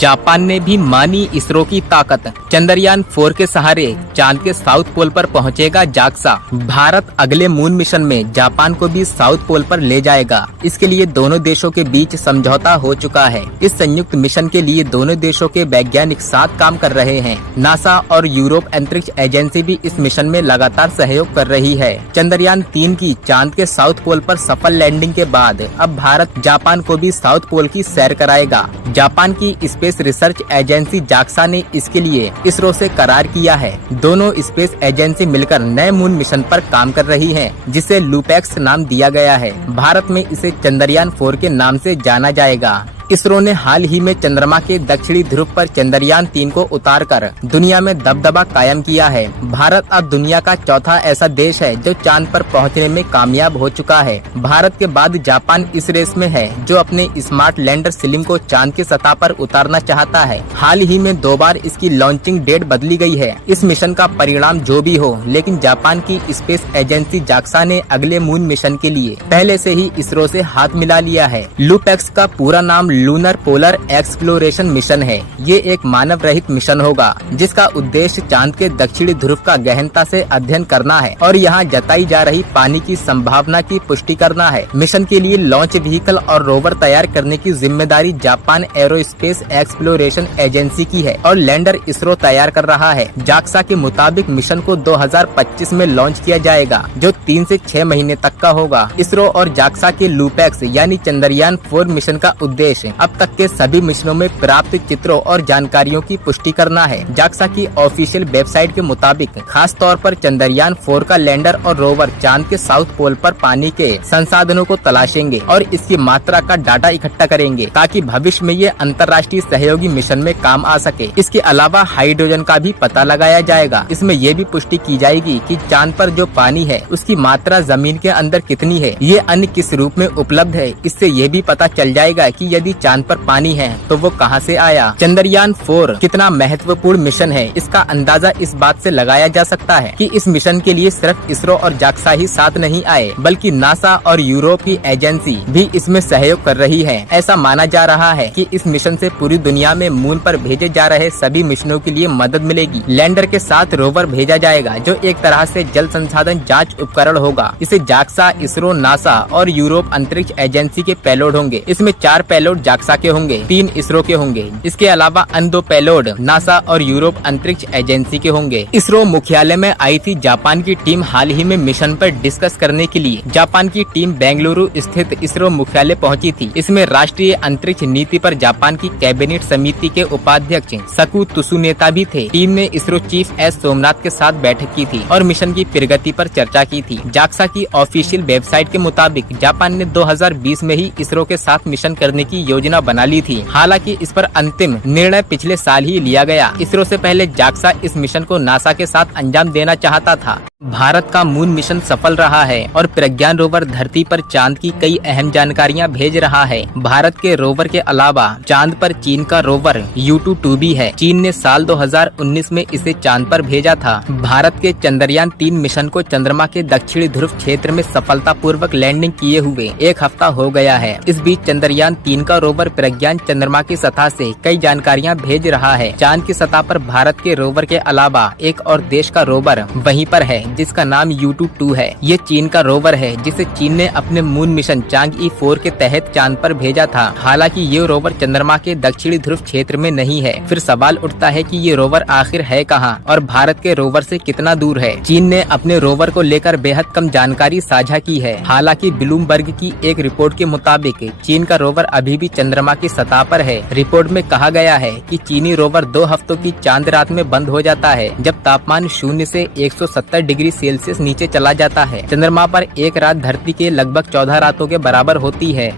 Japan ने भी मानी इसरो की ताकत। चंद्रयान 4 के सहारे चांद के साउथ पोल पर पहुंचेगा जाक्सा। भारत अगले मून मिशन में जापान को भी साउथ पोल पर ले जाएगा। इसके लिए दोनों देशों के बीच समझौता हो चुका है। इस संयुक्त मिशन के लिए दोनों देशों के वैज्ञानिक साथ काम कर रहे हैं। नासा और यूरोप अंतरिक्ष एजेंसी भी इस मिशन में लगातार सहयोग कर रही है। चंद्रयान 3 की चांद के साउथ पोल पर सफल लैंडिंग के बाद अब भारत जापान को भी साउथ पोल की सैर कराएगा। जापान की स्पेस रिसर्च एजेंसी जाक्सा ने इसके लिए इसरो से करार किया है। दोनों स्पेस एजेंसी मिलकर नए मून मिशन पर काम कर रही हैं, जिसे लूपेक्स नाम दिया गया है। भारत में इसे चंद्रयान 4 के नाम से जाना जाएगा। इसरो ने हाल ही में चंद्रमा के दक्षिणी ध्रुव पर चंद्रयान 3 को उतारकर दुनिया में दबदबा कायम किया है। भारत अब दुनिया का चौथा ऐसा देश है जो चांद पर पहुंचने में कामयाब हो चुका है। भारत के बाद जापान इस रेस में है, जो अपने स्मार्ट लैंडर सिलिम को चांद की सतह पर उतारना चाहता है। हाल ही में 2 बार इसकी लॉन्चिंग डेट बदली गई है। इस मिशन का परिणाम जो भी हो, लेकिन जापान की स्पेस एजेंसी जाक्सा ने अगले मून मिशन के लिए पहले से ही इसरो से हाथ मिला लिया है। लूपेक्स का पूरा नाम लूनर पोलर एक्सप्लोरेशन मिशन है। ये एक मानव रहित मिशन होगा, जिसका उद्देश्य चांद के दक्षिणी ध्रुव का गहनता से अध्ययन करना है और यहाँ जताई जा रही पानी की संभावना की पुष्टि करना है। मिशन के लिए लॉन्च व्हीकल और रोवर तैयार करने की जिम्मेदारी जापान एरोस्पेस एक्सप्लोरेशन एजेंसी की है और लैंडर इसरो तैयार कर रहा है। जाक्सा के मुताबिक मिशन को 2025 में लॉन्च किया जाएगा, जो 3 से 6 महीने तक का होगा। इसरो और जाक्सा के लूपेक्स यानी चंद्रयान 4 मिशन का उद्देश्य अब तक के सभी मिशनों में प्राप्त चित्रों और जानकारियों की पुष्टि करना है। जाक्सा की ऑफिशियल वेबसाइट के मुताबिक खास तौर पर चंद्रयान 4 का लैंडर और रोवर चांद के साउथ पोल पर पानी के संसाधनों को तलाशेंगे और इसकी मात्रा का डाटा इकट्ठा करेंगे, ताकि भविष्य में ये अंतर्राष्ट्रीय सहयोगी मिशन में काम आ सके। इसके अलावा हाइड्रोजन का भी पता लगाया जाएगा। इसमें ये भी पुष्टि की जाएगी कि चांद पर जो पानी है उसकी मात्रा जमीन के अंदर कितनी है, ये अन्य किस रूप में उपलब्ध है। इससे ये भी पता चल जाएगा कि यदि चांद पर पानी है तो वो कहां से आया। चंद्रयान 4 कितना महत्वपूर्ण मिशन है, इसका अंदाजा इस बात से लगाया जा सकता है कि इस मिशन के लिए सिर्फ इसरो और जाक्सा ही साथ नहीं आए, बल्कि नासा और यूरोप की एजेंसी भी इसमें सहयोग कर रही है। ऐसा माना जा रहा है कि इस मिशन से पूरी दुनिया में मून पर भेजे जा रहे सभी मिशनों के लिए मदद मिलेगी। लैंडर के साथ रोवर भेजा जाएगा, जो एक तरह से जल संसाधन जांच उपकरण होगा। इसे जाक्सा, इसरो, नासा और यूरोप अंतरिक्ष एजेंसी के पेलोड होंगे। इसमें 4 पेलोड जाक्सा के होंगे, 3 इसरो के होंगे। इसके अलावा अन्य 2 पेलोड नासा और यूरोप अंतरिक्ष एजेंसी के होंगे। इसरो मुख्यालय में आई थी जापान की टीम हाल ही में मिशन पर डिस्कस करने के लिए। जापान की टीम बेंगलुरु स्थित इसरो मुख्यालय पहुंची थी। इसमें राष्ट्रीय अंतरिक्ष नीति पर जापान की कैबिनेट समिति के उपाध्यक्ष सकु तुसुनेता भी थे। टीम ने इसरो चीफ एस सोमनाथ के साथ बैठक की थी और मिशन की प्रगति पर चर्चा की थी। जाक्सा की ऑफिशियल वेबसाइट के मुताबिक जापान ने 2020 में ही इसरो के साथ मिशन करने की योजना बना ली थी। हालांकि इस पर अंतिम निर्णय पिछले साल ही लिया गया। इसरो से पहले जाक्सा इस मिशन को नासा के साथ अंजाम देना चाहता था। भारत का मून मिशन सफल रहा है और प्रज्ञान रोवर धरती पर चांद की कई अहम जानकारियां भेज रहा है। भारत के रोवर के अलावा चांद पर चीन का रोवर U22 भी है। चीन ने साल 2019 में इसे चांद पर भेजा था। भारत के चंद्रयान 3 मिशन को चंद्रमा के दक्षिणी ध्रुव क्षेत्र में सफलतापूर्वक लैंडिंग किए हुए 1 हफ्ता हो गया है। इस बीच चंद्रयान 3 का रोवर प्रज्ञान चंद्रमा की सतह से कई जानकारियां भेज रहा है। चांद की सतह पर भारत के रोवर के अलावा एक और देश का रोवर वहीं पर है, जिसका नाम U22 है। ये चीन का रोवर है, जिसे चीन ने अपने मून मिशन चांगई 4 के तहत चांद पर भेजा था। हालांकि ये रोवर चंद्रमा के दक्षिणी ध्रुव क्षेत्र में नहीं है। फिर सवाल उठता है कि ये रोवर आखिर है कहाँ और भारत के रोवर से कितना दूर है। चीन ने अपने रोवर को लेकर बेहद कम जानकारी साझा की है। हालांकि ब्लूमबर्ग की एक रिपोर्ट के मुताबिक चीन का रोवर अभी भी चंद्रमा की सतह पर है। रिपोर्ट में कहा गया है कि चीनी रोवर 2 हफ्तों की चांद रात में बंद हो जाता है, जब तापमान 0 से 170 डिग्री सेल्सियस नीचे चला जाता है। चंद्रमा पर एक रात धरती के लगभग 14 रातों के बराबर होती है।